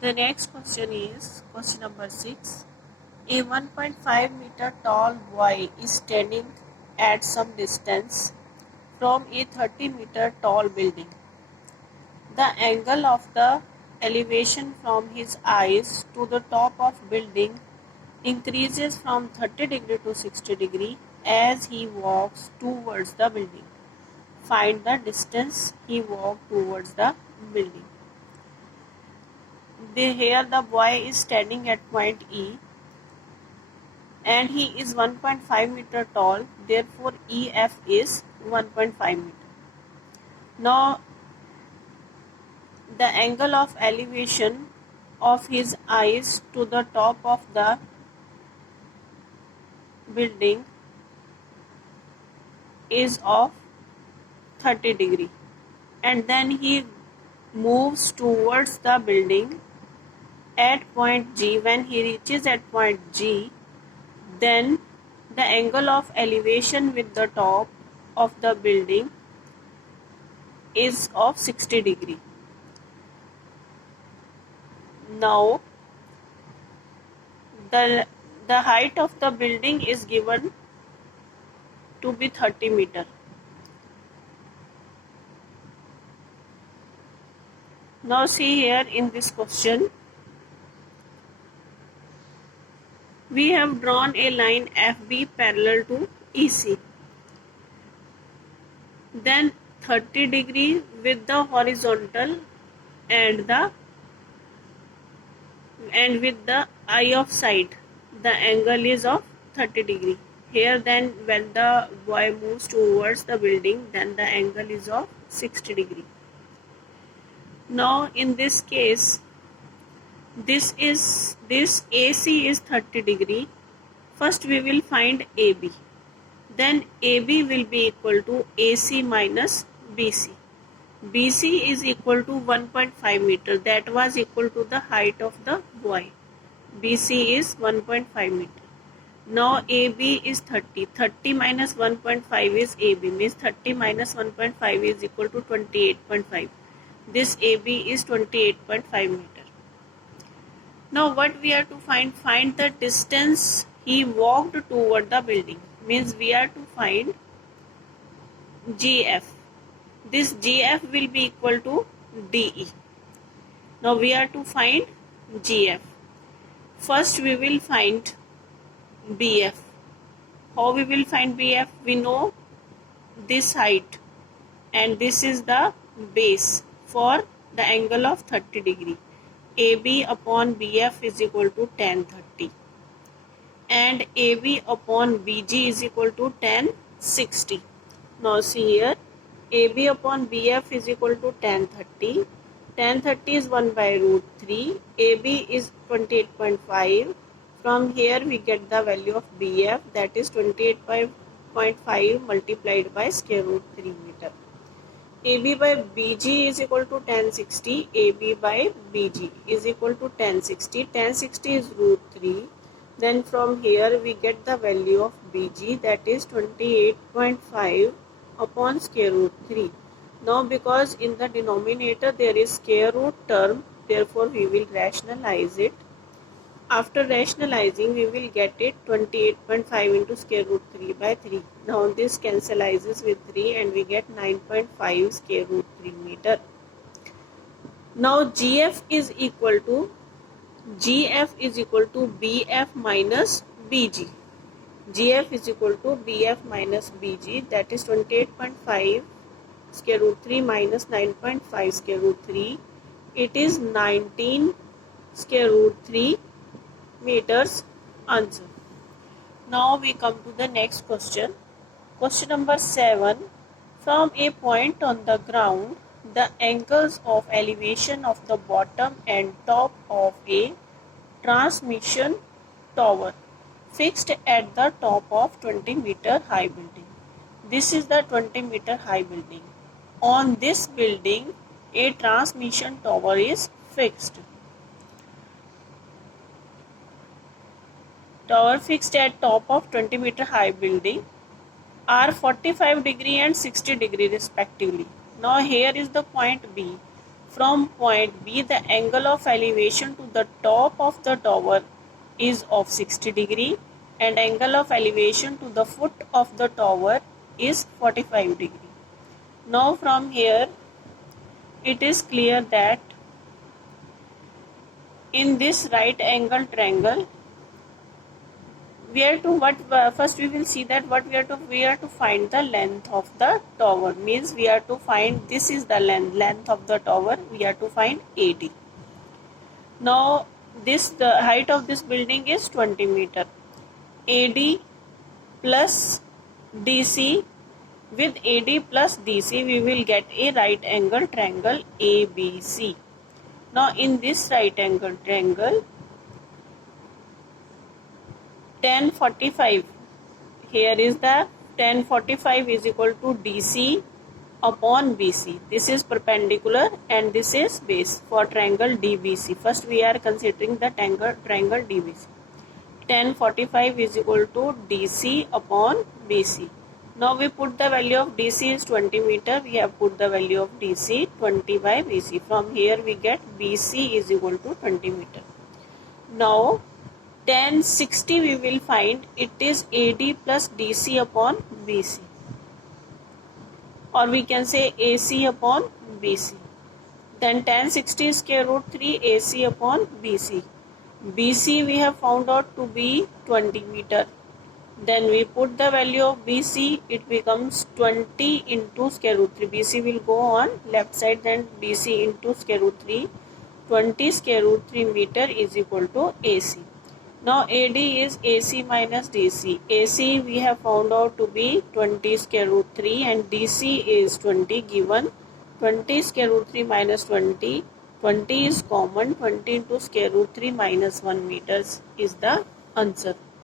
The next question is question number 6. A 1.5 meter tall boy is standing at some distance from a 30-meter tall building. The angle of the elevation from his eyes to the top of building increases from 30 degree to 60 degree as he walks towards the building. Find the distance he walked towards the building. Here the boy is standing at point E and he is 1.5 meter tall, therefore EF is 1.5 meter. Now the angle of elevation of his eyes to the top of the building is of 30 degree, and then he moves towards the building at point G. When he reaches at point G, then the angle of elevation with the top of the building is of 60 degree. Now the height of the building is given to be 30 meter. Now see here in this question, we have drawn a line FB parallel to EC. Then 30 degree with the horizontal and with the eye of sight, the angle is of 30 degree. Here then when the boy moves towards the building, then the angle is of 60 degree. Now in this case, this AC is 30 degree. First we will find AB. Then AB will be equal to AC minus BC. BC is equal to 1.5 meter. That was equal to the height of the boy. BC is 1.5 meter. Now AB is 30. 30 minus 1.5 is AB. Means 30 minus 1.5 is equal to 28.5. This AB is 28.5 meter. Now what we are to find? Find the distance he walked toward the building. Means we are to find GF. This GF will be equal to DE. Now we are to find GF. First we will find BF. How we will find BF? We know this height and this is the base for the angle of 30 degree. AB upon BF is equal to tan 30 and AB upon BG is equal to tan 60. Now see here, AB upon BF is equal to tan 30. Tan 30 is 1 by root 3. AB is 28.5. From here we get the value of BF, that is 28.5 multiplied by square root 3 meter. AB by BG is equal to tan 60. AB by BG is equal to tan 60. Tan 60 is root 3. Then from here we get the value of BG, that is 28.5 upon square root 3. Now because in the denominator there is square root term, therefore we will rationalize it. After rationalizing we will get it 28.5 into square root 3 by 3. Now this cancellizes with 3 and we get 9.5 square root 3 meter. Now GF is equal to BF minus BG. GF is equal to BF minus BG, that is 28.5 square root 3 minus 9.5 square root 3. It is 19 square root 3 meters answer. Now we come to the next question. Question number 7. From a point on the ground, the angles of elevation of the bottom and top of a transmission tower fixed at the top of 20 meter high building. This is the 20 meter high building. On this building, a transmission tower is fixed. Tower fixed at top of 20 meter high building are 45 degree and 60 degree respectively. Now here is the point B. From point B, the angle of elevation to the top of the tower is of 60 degree and angle of elevation to the foot of the tower is 45 degree. Now from here it is clear that in this right angle triangle first we will see that we are to find the length of the tower, means we are to find, this is the length of the tower, we are to find AD. Now the height of this building is 20 meter. AD plus DC, with AD plus DC we will get a right angle triangle ABC. Now in this right angle triangle, tan 45, here is the tan 45 is equal to DC upon BC. This is perpendicular and this is base for triangle DBC. First we are considering the triangle DBC. Tan 45 is equal to DC upon BC. Now we put the value of DC is 20 meter. We have put the value of DC 20 by BC. From here we get BC is equal to 20 meter. Now tan 60 we will find, it is AD plus DC upon BC, or we can say AC upon BC. Then tan 60 is square root 3 AC upon BC. BC we have found out to be 20 meter. Then we put the value of BC, it becomes 20 into square root 3. BC will go on left side, then BC into square root 3. 20 square root 3 meter is equal to AC. Now AD is AC minus DC. AC we have found out to be 20 square root 3 and DC is 20 given. 20 square root 3 minus 20. 20 is common. 20 into square root 3 minus 1 meters is the answer.